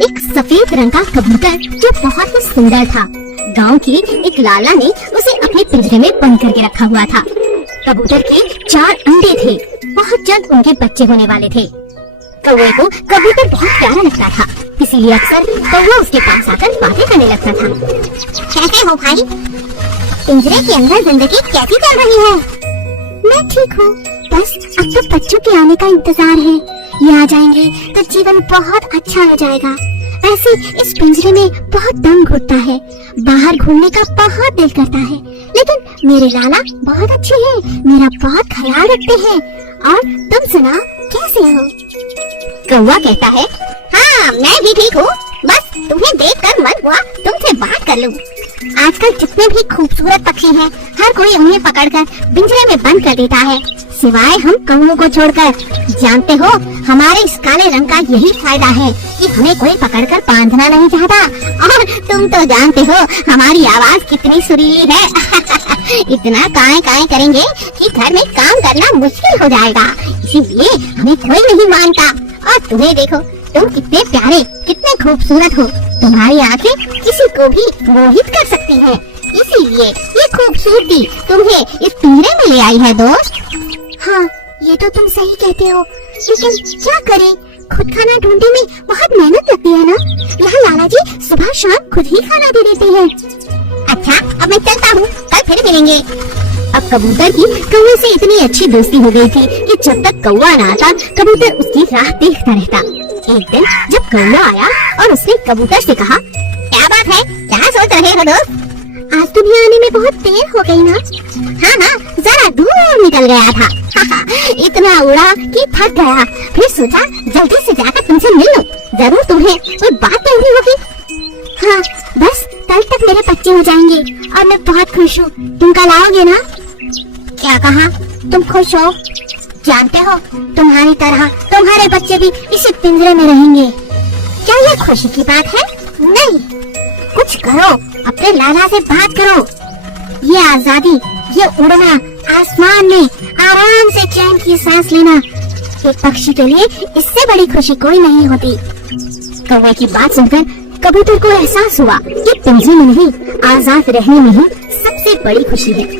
एक सफेद रंग का कबूतर जो बहुत ही सुंदर था। गांव की एक लाला ने उसे अपने पिंजरे में बंद करके रखा हुआ था। कबूतर के 4 अंडे थे। बहुत जल्द उनके बच्चे होने वाले थे। कौवे को कबूतर बहुत प्यारा लगता था, इसीलिए अक्सर कौवा उसके पास आकर बातें करने लगता था। कैसे हो भाई? पिंजरे के अंदर जिंदगी कैसी चल रही है? मैं ठीक हूँ, बस अब तो बच्चों के आने का इंतजार है। ये आ जाएंगे तो जीवन बहुत अच्छा हो जाएगा। ऐसे इस पिंजरे में बहुत दम घुटता है, बाहर घूमने का बहुत दिल करता है, लेकिन मेरे लाला बहुत अच्छे हैं, मेरा बहुत ख्याल रखते हैं। और तुम सुना, कैसे हो? कौवा कहता है, हाँ मैं भी ठीक हूँ, बस तुम्हें देखकर मन हुआ तुमसे बात कर लूं। आजकल जितने भी खूबसूरत पक्षी हैं, हर कोई उन्हें पकड़कर पिंजरे में बंद कर देता है, सिवाय हम कौवों को छोड़कर। जानते हो, हमारे इस काले रंग का यही फायदा है कि हमें कोई पकड़कर बांधना नहीं चाहता। और तुम तो जानते हो हमारी आवाज कितनी सुरीली है। इतना काए काए करेंगे कि घर में काम करना मुश्किल हो जाएगा, इसीलिए हमें कोई नहीं मानता। और तुम्हें देखो, तुम कितने प्यारे, कितने खूबसूरत हो। तुम्हारी आंखें किसी को भी मोहित कर सकती हैं, इसीलिए ये खूबसूरती तुम्हें इस पिंजरे में ले आई है दोस्त। हाँ, ये तो तुम सही कहते हो, लेकिन क्या करें, खुद खाना ढूंढने में बहुत मेहनत लगती है ना। यहाँ लाला जी सुबह शाम खुद ही खाना दे देते हैं। अच्छा, अब मैं चलता हूँ, कल फिर मिलेंगे। अब कबूतर की कौवे से इतनी अच्छी दोस्ती हो गई थी कि जब तक कौवा ना आता, कबूतर उसकी राह देखता रहता। एक दिन जब कौवा आया और उसने कबूतर से कहा, क्या बात है, क्या सोच रहे हो दोस्त? आज तुम्हें आने में बहुत देर हो गई ना? हाँ, जरा दूर निकल गया था। इतना उड़ा कि थक गया, फिर सोचा जल्दी से जाकर तुमसे मिल लूं। जरूर तुम्हें कोई बात कहनी होगी। हाँ, बस कल तक मेरे बच्चे हो जाएंगे और मैं बहुत खुश हूँ। तुम कल आओगे ना? क्या कहा? तुम खुश हो? जानते हो, तुम्हारी तरह तुम्हारे बच्चे भी इसी पिंजरे में रहेंगे। क्या ये खुशी की बात है? नहीं, कुछ करो, अपने लाला से बात करो। ये आजादी, ये उड़ना, आसमान में आराम से चैन की सांस लेना, एक पक्षी के लिए इससे बड़ी खुशी कोई नहीं होती। कौवे की बात सुनकर कबूतर को एहसास हुआ कि पिंजरे में नहीं, आजाद रहने में ही सबसे बड़ी खुशी है।